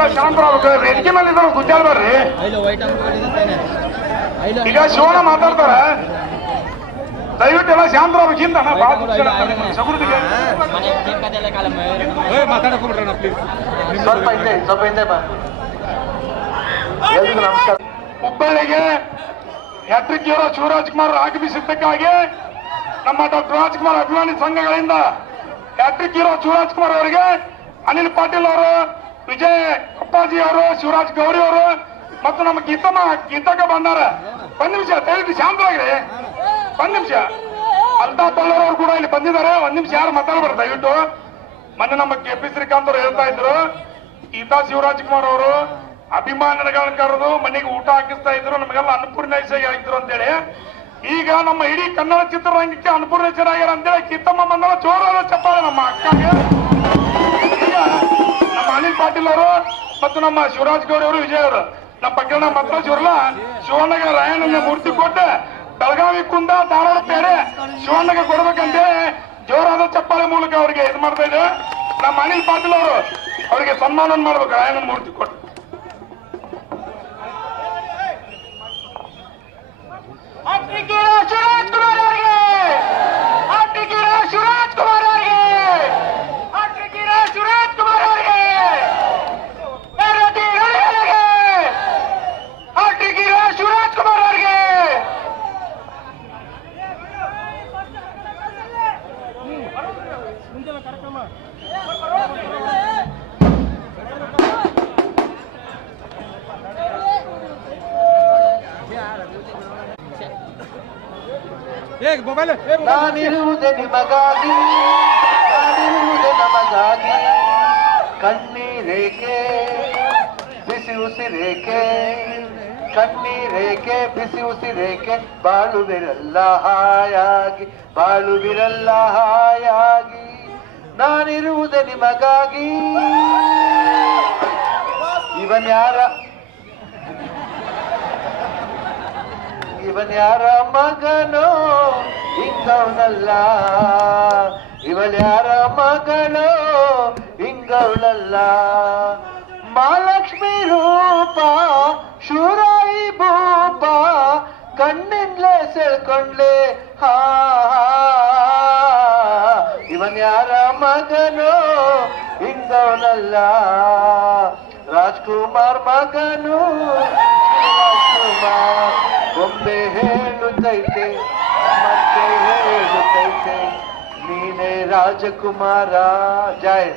ಎಲ್ಲ ಶಾಂತರಾಗ್ಬೇಕು ವೇದಿಕೆ ಮೇಲೆ ವೈಟ್ ಅಂಗಡಿ ಐಲೋ ಈಗ ಶಿವಣ್ಣ ಮಾತಾಡ್ತಾರ. ದಯವಿಟ್ಟು ಎಲ್ಲ ಶಾಂತರಾಗ್ಬೇಕು ಹಿಂದ ಸ್ವಲ್ಪ ಹಿಂದೆ ಸ್ವಲ್ಪ ಹಿಂದೆ ಬಾ. ಎಲ್ರಿಗೂ ನಮಸ್ಕಾರ. ಹುಬ್ಬಳ್ಳಿಗೆ ಹ್ಯಾಟ್ರಿಕ್ ಹೀರೋ ಶಿವರಾಜ್ ಕುಮಾರ್ ಆಗಮಿಸಿದ್ದಕ್ಕಾಗಿ ನಮ್ಮ ಡಾಕ್ಟರ್ ರಾಜ್ಕುಮಾರ್ ಅಭಿಮಾನಿ ಸಂಘಗಳಿಂದ ಹ್ಯಾಟ್ರಿಕ್ ಹೀರೋ ಶಿವರಾಜ್ಕುಮಾರ್ ಅವರಿಗೆ ಅನಿಲ್ ಪಾಟೀಲ್ ಅವರು ವಿಜಯ್, ಅಪ್ಪಾಜಿ ಅವರು, ಶಿವರಾಜ್ ಗೌರಿ ಅವರು ಮತ್ತು ನಮ್ಮ ಗೀತಮ್ಮ, ಗೀತಕ್ಕ ಬಂದಾರ. ಒಂದ್ ನಿಮಿಷ, ದಯವಿಟ್ಟು ಶಾಂತವಾಗ್ರಿ. ಒಂದ್ ನಿಮಿಷ. ಅಲ್ತಾಫ್ ಬಳ್ಳಾರ್ ಅವರು ಕೂಡ ಇಲ್ಲಿ ಬಂದಿದ್ದಾರೆ. ಒಂದ್ ನಿಮಿಷ ಯಾರು ಮಾತಾಡ್ಬಾರ್ದು, ದಯವಿಟ್ಟು. ಮೊನ್ನೆ ನಮ್ಮ ಕೆ ಪಿ ಶ್ರೀಕಾಂತ್ ಅವರು ಹೇಳ್ತಾ ಇದ್ರು. ಗೀತಾ ಶಿವರಾಜ್ ಕುಮಾರ್ ಅವರು ಅಭಿಮಾನಿಗಳನ್ನ ಕರೆದು ಮನೆಗೆ ಊಟ ಹಾಕಿಸ್ತಾ ಇದ್ರು, ನಮಗೆಲ್ಲ ಅನ್ನಪೂರ್ಣೇಶ್ವರಿ ಆಗಿದ್ರು ಅಂತೇಳಿ. ಈಗ ನಮ್ಮ ಇಡೀ ಕನ್ನಡ ಚಿತ್ರರಂಗಕ್ಕೆ ಅನ್ನಪೂರ್ಣೇಶ್ವರಿ ಆಗ್ಯಾರ ಅಂತೇಳಿ ಕಿತ್ತಮ್ಮ ಮಂದಳ ಜೋರಾದ ಚಪ್ಪಾಳೆ ನಮ್ಮ ಅನಿಲ್ ಪಾಟೀಲ್ ಅವರು ಮತ್ತು ನಮ್ಮ ಶಿವರಾಜ್ ಗೌರಿ ಅವರು, ವಿಜಯ್ ಅವರು. ನಮ್ಮ ಪಕ್ಕದ ಶಿವಣ್ಣಗ ರಾಯಣ್ಣನ ಮೂರ್ತಿ ಕೊಟ್ಟು ಬೆಳಗಾವಿ ಕುಂದ ಧಾರವಾಡ ಬೇರೆ ಶಿವಣ್ಣಗೆ ಕೊಡ್ಬೇಕಂತೇಳಿ ಜೋರಾದ ಚಪ್ಪಾಳೆ ಮೂಲಕ ಅವರಿಗೆ ಇದು ಮಾಡ್ತಾ ಇದೆ. ನಮ್ಮ ಅನಿಲ್ ಪಾಟೀಲ್ ಅವರು, ಅವರಿಗೆ ಸನ್ಮಾನ ಮಾಡ್ಬೇಕು, ರಾಯಣ್ಣನ ಮೂರ್ತಿ ಕೊಟ್ಟು. ಏ ಮೊಬೈಲ್ ನಾನಿರುವುದೇ ನಿಮಗಾಗಿ ನಾನಿರುವುದೇ ನಮಗಾಗಿ ಕಣ್ಣೀರೇಕೆ ಬಿಸಿ ಉಸಿರೇಕೆ ಕಣ್ಣೀರೇಕೆ ಬಿಸಿ ಉಸಿರೇಕೆ ಬಾಳುವಿರಲ್ಲ ಹಾಯಾಗಿ ಬಾಳುವಿರಲ್ಲ ಹಾಯಾಗಿ ನಾನಿರುವುದೇ ನಿಮಗಾಗಿ. ಇವನ್ ಯಾರ? ಇವನ್ ಯಾರ ಮಗನೋ? ಹಿಂಗವನಲ್ಲ ಇವನ್ ಯಾರ ಮಗಳೋ ಹಿಂಗವಳಲ್ಲ ಮಹಾಲಕ್ಷ್ಮಿ ರೂಪ, ಶೂರಾಯಿ ಭೂಪ ಕಣ್ಣಿಂದಲೇ ಸೆಳ್ಕೊಂಡ್ಲೆ ಹಾ ಇವನ್ ಯಾರ ಮಗನೋ ಹಿಂಗವನಲ್ಲ ರಾಜ್ಕುಮಾರ್ ಮಗನು ರಾಜ್ಕುಮಾರ್. ಬೊಂಬೆ ಹೇಳುತ್ತೈತೆ ಮತ್ತೆ ಹೇಳುತ್ತೈತೆ ನೀನೇ ರಾಜಕುಮಾರ ಜಯ.